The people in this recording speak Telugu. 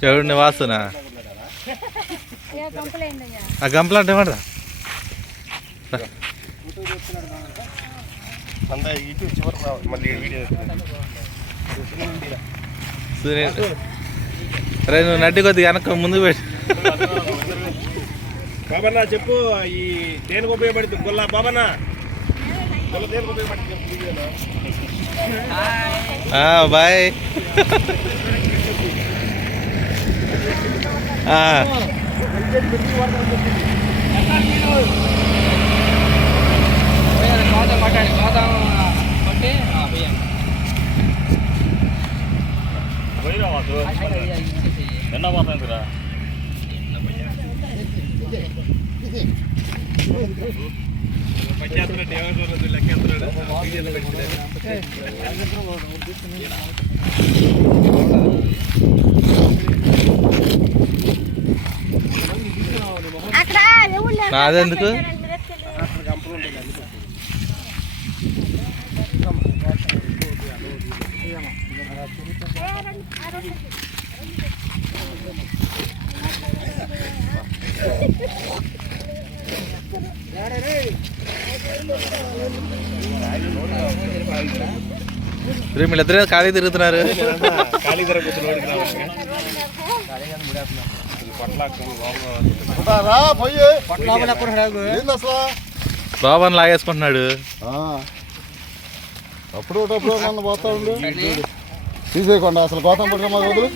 చూడండి వాసన ఆ గంపలు అంటే ఏమంటారా అరే నువ్వు నడ్డి కొద్దిగా వెనక ముందుకు పెట్టు బాబన్నా చెప్పు ఈ దేనికి ఉపయోగపడుతుంది గొల్ల బాబన్నా గొల్ల దేనికి ఉపయోగపడుతుంది బాయ్ ఎన్న పోతుందిరా నాదెందుకు వీళ్ళిద్దరే ఖాళీ తిరుగుతున్నారు. బాబాను లాగేసుకుంటున్నాడు. అప్పుడు నన్ను పోతా ఉండు తీసేయకుండా అసలు గోతం పట్టుకుని వదులు